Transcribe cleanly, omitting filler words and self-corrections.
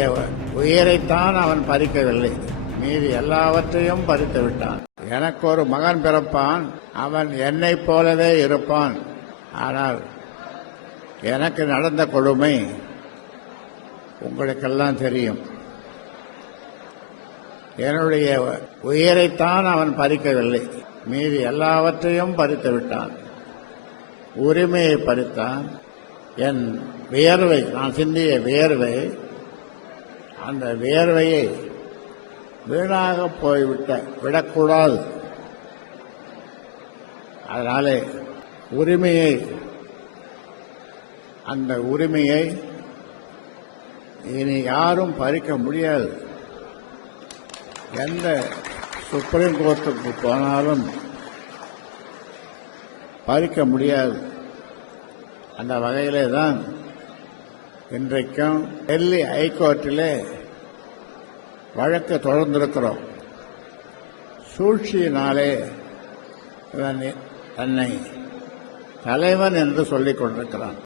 என்னுடைய உயிரைத்தான் அவன் பறிக்கவில்லை, மீதி எல்லாவற்றையும் பறித்து விட்டான். எனக்கு ஒரு மகன் பிறப்பான், அவன் என்னைப் போலவே இருப்பான். ஆனால் எனக்கு நடந்த கொடுமை உங்களுக்கெல்லாம் தெரியும். என்னுடைய உயிரைத்தான் அவன் பறிக்கவில்லை, மீதி எல்லாவற்றையும் பறித்து விட்டான். உரிமையை பறித்தான். என் வியர்வை, நான் சிந்திய வியர்வை, அந்த வியர்வையை வீணாக விடக்கூடாது. அதனாலே அந்த உரிமையை இனி யாரும் பறிக்க முடியாது. எந்த சுப்ரீம் கோர்ட்டுக்கு போனாலும் பறிக்க முடியாது. அந்த வகையிலே தான் இன்றைக்கும் டெல்லி ஹைகோர்ட்டிலே வழக்கு தொடர்ந்திருக்கிறோம். சூழ்ச்சியினாலே தன்னை தலைவன் என்று சொல்லிக் கொண்டிருக்கிறான்.